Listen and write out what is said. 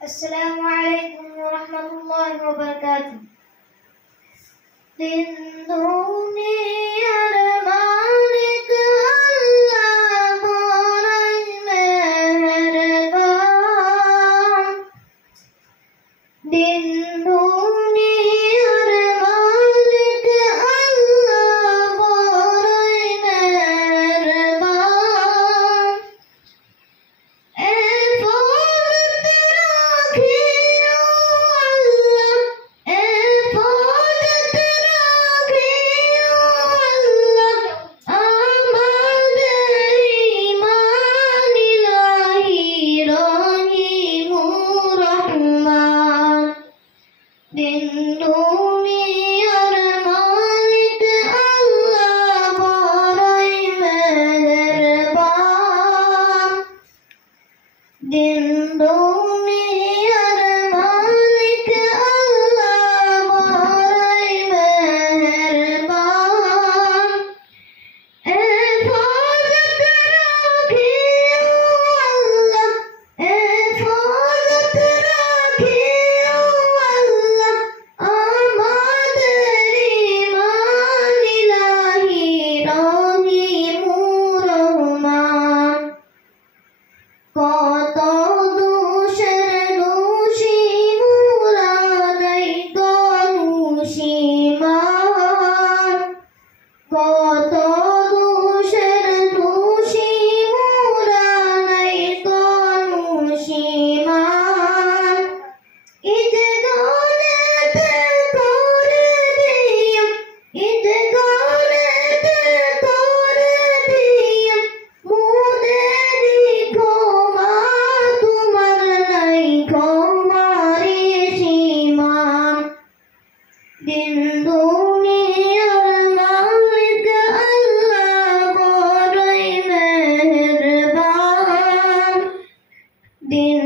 السلام عليكم ورحمة الله وبركاته. दिन दुनियार मालिक अल्लाह बड़ई मेहरबान। दिन दुनियार मालिक अल्लाह बड़ई मेहरबान। दिन दुनियार मालिक अल्लाह बड़ई मेहरबान। दिन दुनियार मालिक अल्लाह बड़ई मेहरबान। हिफाजत राखियो अल्लाह, हिफाजत राखियो अल्लाह, আমাদের ঈমান ইলাহি রহিমুর রহমান। কত দোষের দোষী মোরা নাই দোষীমান। কত দোষের দোষী মোরা নাই দোষীমান। ঈদ গানেতে করে দিও, ঈদ গানেতে করে দিও মোদেরই ক্ষমা, তোমার নাই ক্ষমারি সীমান। দিন দুনিয়ার মালিক আল্লাহ বড়ই মেহেরবান। দিন